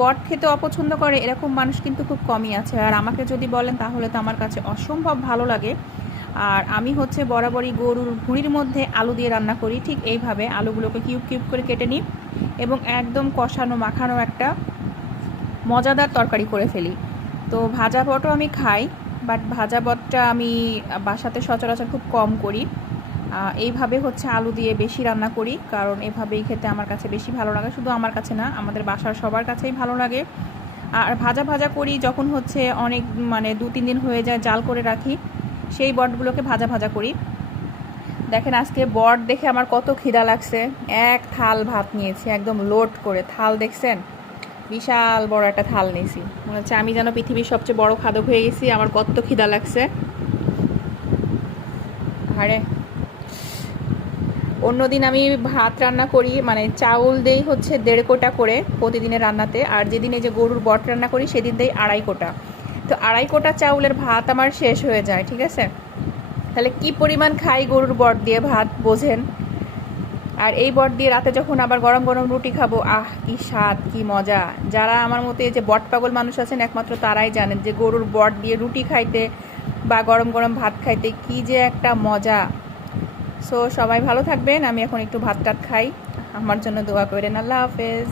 বট খেতে অপছন্দ করে এরকম মানুষ কিন্তু খুব কমই আছে। আর আমাকে যদি বলেন তাহলে তো আমার কাছে অসম্ভব ভালো লাগে। আর আমি হচ্ছে বরাবরই গরুর ভুঁড়ির মধ্যে আলু দিয়ে রান্না করি, ঠিক এইভাবে আলুগুলোকে কিউব কিউব করে কেটে নিই এবং একদম কষানো মাখানো একটা মজাদার তরকারি করে ফেলি। তো ভাজা বটও আমি খাই, বাট ভাজা বটটা আমি বাসাতে সচরাচর খুব কম করি। এইভাবে হচ্ছে আলু দিয়ে বেশি রান্না করি, কারণ এভাবেই খেতে আমার কাছে বেশি ভালো লাগে। শুধু আমার কাছে না, আমাদের বাসার সবার কাছেই ভালো লাগে। আর ভাজা ভাজা করি যখন হচ্ছে অনেক মানে 2-3 দিন হয়ে যায়, জাল করে রাখি, সেই বটগুলোকে ভাজা ভাজা করি। দেখেন আজকে বট দেখে আমার কত খিদা লাগছে। এক থাল ভাত নিয়েছি, একদম লোড করে থাল, দেখছেন বিশাল বড় একটা থাল নিয়েছি। মনে হচ্ছে আমি যেন পৃথিবীর সবচেয়ে বড় খাদক হয়ে গেছি, আমার কত খিদা লাগছে। আরে অন্যদিন আমি ভাত রান্না করি, মানে চাউল দেই হচ্ছে 1.5 কোটা করে প্রতিদিনের রান্নাতে, আর যেদিন এই যে গরুর বট রান্না করি সেদিন দেই 2.5 কোটা। তো 2.5 কোটা চাউলের ভাত আমার শেষ হয়ে যায়, ঠিক আছে? তাহলে কি পরিমাণ খাই গরুর বট দিয়ে ভাত বোঝেন। আর এই বট দিয়ে রাতে যখন আবার গরম গরম রুটি খাবো, আহ কি স্বাদ, কি মজা। যারা আমার মতো এই যে বট পাগল মানুষ আছেন একমাত্র তারাই জানেন যে গরুর বট দিয়ে রুটি খাইতে বা গরম গরম ভাত খাইতে কি যে একটা মজা। সো সবাই ভালো থাকবেন, আমি এখন একটু ভাত টাত খাই, আমার জন্য দোয়া করেন। আল্লাহ হাফেজ।